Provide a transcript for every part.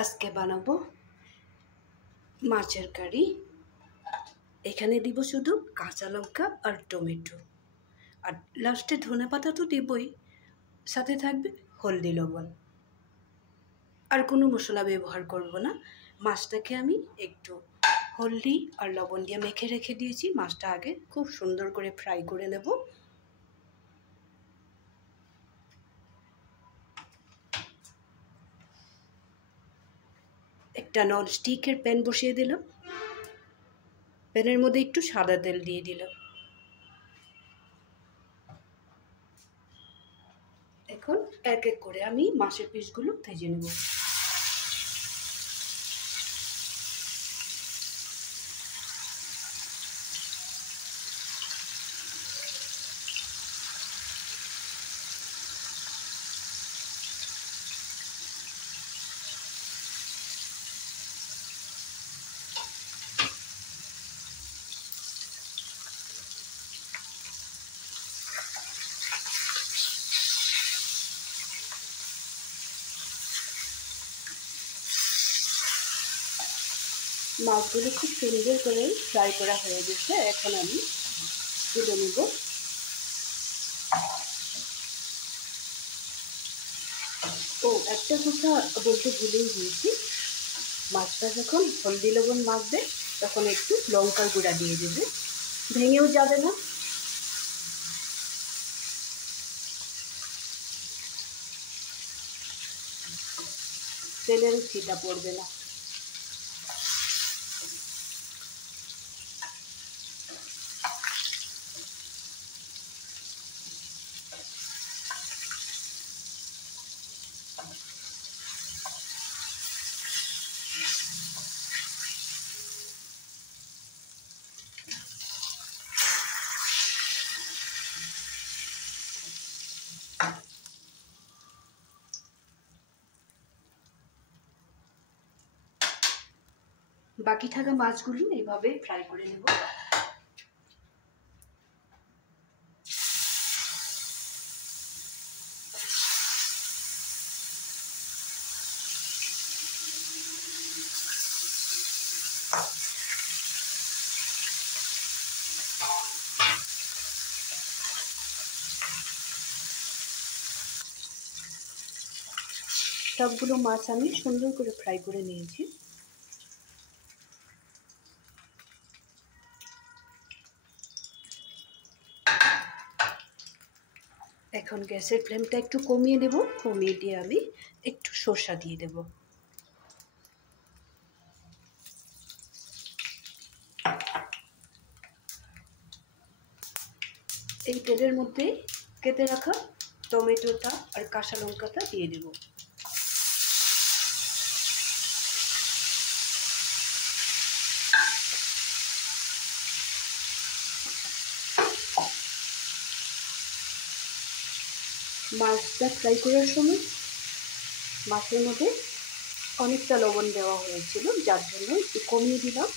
আজকে বানাবো মাছের কারি। এখানে দিব শুধু কাঁচা লঙ্কা আর টমেটো, আর লাস্টে ধনেপাতা তো দেবই, সাথে থাকবে হলদি লবণ। আর কোনো মশলা ব্যবহার করব না। মাছটাকে আমি একটু হলদি আর লবণ দিয়ে মেখে রেখে দিয়েছি। মাছটা আগে খুব সুন্দর করে ফ্রাই করে নেব। একটা ননস্টিকের প্যান বসিয়ে দিলাম। প্যানের মধ্যে একটু সাদা তেল দিয়ে দিলাম। এখন এক এক করে আমি মাছের পিসগুলো ভেজে নেব। মাছগুলো খুব সুন্দর করে ফ্রাই করা হয়ে গেছে। এখন আমি তুলে নেব। ও, একটা কথা বলতে ভুলেই গিয়েছি, মাছটা যখন হলদি লবণ মাখবে তখন একটু লঙ্কার গুঁড়া দিয়ে দেবে, ভেঙেও যাবে না। তেলের ছিটা পড়বে না। বাকি থাকা মাছগুলো এইভাবে ফ্রাই করে নেব। সবগুলো মাছ আমি সুন্দর করে ফ্রাই করে নিয়েছি। এখন গ্যাসের ফ্লেমটা একটু কমিয়ে দেব। কমিয়ে দিয়ে আমি একটু সর্ষা দিয়ে দেব। এই তেলের মধ্যে কেটে রাখা টমেটোটা আর কাঁচা লঙ্কাটা দিয়ে দেব। মাছটা ফ্রাই করার সময় মাছের মধ্যে অনেকটা লবণ দেওয়া হয়েছিল, যার জন্য একটু কমিয়ে দিলাম।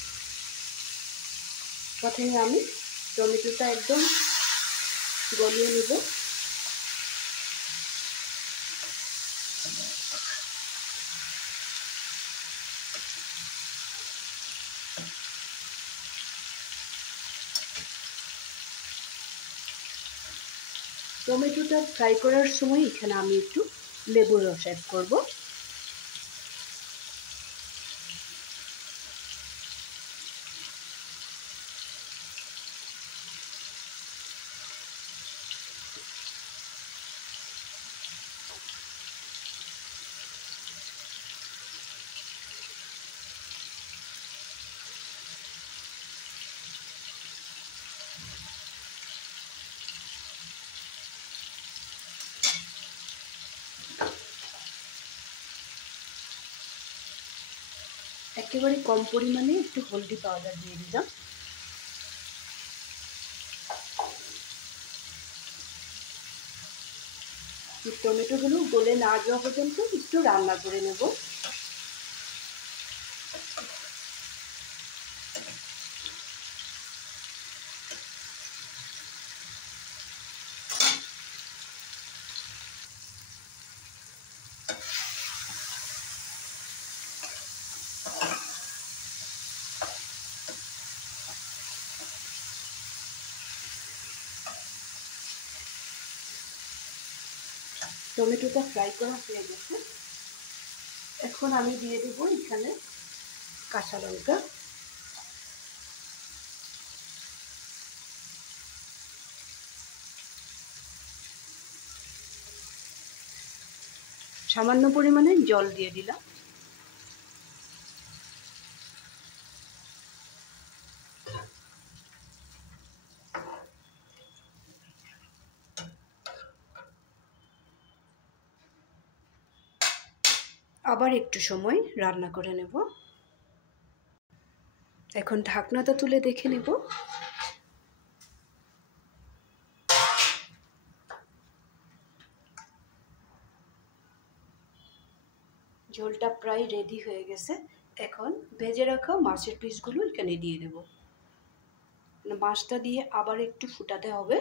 প্রথমে আমি টমেটোটা একদম গলিয়ে নেব। টমেটোটা ফ্রাই করার সময় এখানে আমি একটু লেবুর রস অ্যাড করব। একেবারে কম পরিমাণে একটু হলদি পাউডার দিয়ে দিলাম। টমেটোগুলো গলে না যাওয়া পর্যন্ত একটু রান্না করে নেব। টমেটোটা ফ্রাই করা হয়ে গেছে। এখন আমি দিয়ে দেবো এখানে কাঁচা লঙ্কা, সামান্য পরিমাণে জল দিয়ে দিলাম। আবার একটু সময় রান্না করে নেব। এখন ঢাকনাটা তুলে দেখে নেব। ঝোলটা প্রায় রেডি হয়ে গেছে। এখন ভেজে রাখা মাছের পিসগুলো এখানে দিয়ে দেব। মাছটা দিয়ে আবার একটু ফুটাতে হবে।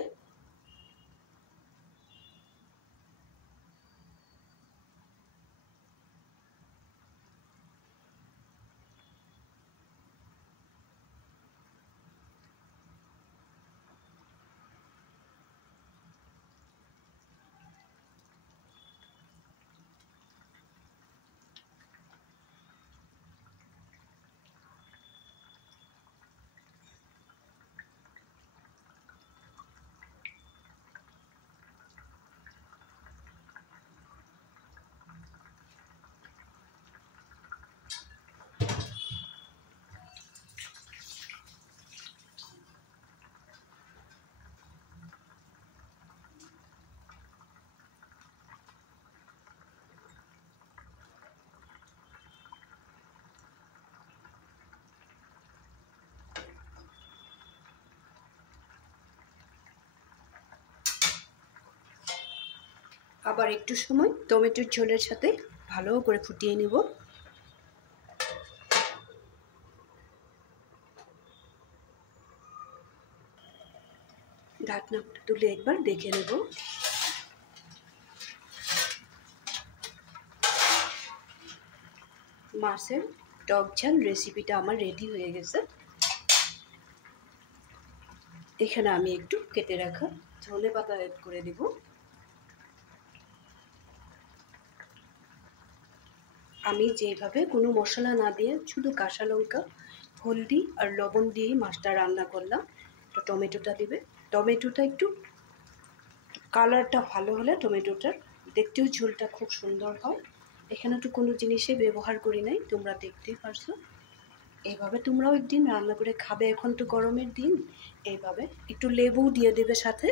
আবার একটু সময় টমেটোর ঝোলের সাথে ভালো করে ফুটিয়ে নেব। ঢাকনা তুলে একবার দেখে নেব। মাছের টক ঝাল রেসিপিটা আমার রেডি হয়ে গেছে। এখানে আমি একটু কেটে রাখা ধনেপাতা অ্যাড করে দেব। আমি যেভাবে কোনো মশলা না দিয়ে শুধু কাঁচা লঙ্কা, হলদি আর লবণ দিয়েই মাছটা রান্না করলাম। তো টমেটোটা দিবে। টমেটোটা একটু কালারটা ভালো হলে টমেটোটার দেখতেও ঝোলটা খুব সুন্দর হয়। এখানে তো কোনো জিনিসই ব্যবহার করি নাই, তোমরা দেখতেই পারছো। এইভাবে তোমরাও একদিন রান্না করে খাবে। এখন তো গরমের দিন। এইভাবে একটু লেবু দিয়ে দেবে সাথে।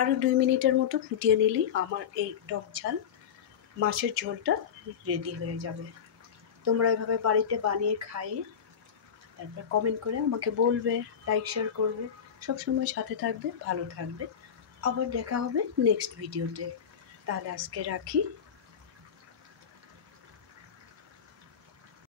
আরও 2 মিনিটের মতো ফুটিয়ে নিলেই আমার এই টক ঝাল মাছের ঝোলটা রেডি হয়ে যাবে। তোমরা এভাবে বাড়িতে বানিয়ে খাইয়ে তারপর কমেন্ট করে আমাকে বলবে, লাইক শেয়ার করবে। সবসময় সাথে থাকবে, ভালো থাকবে। আবার দেখা হবে নেক্সট ভিডিওতে। তাহলে আজকে রাখি।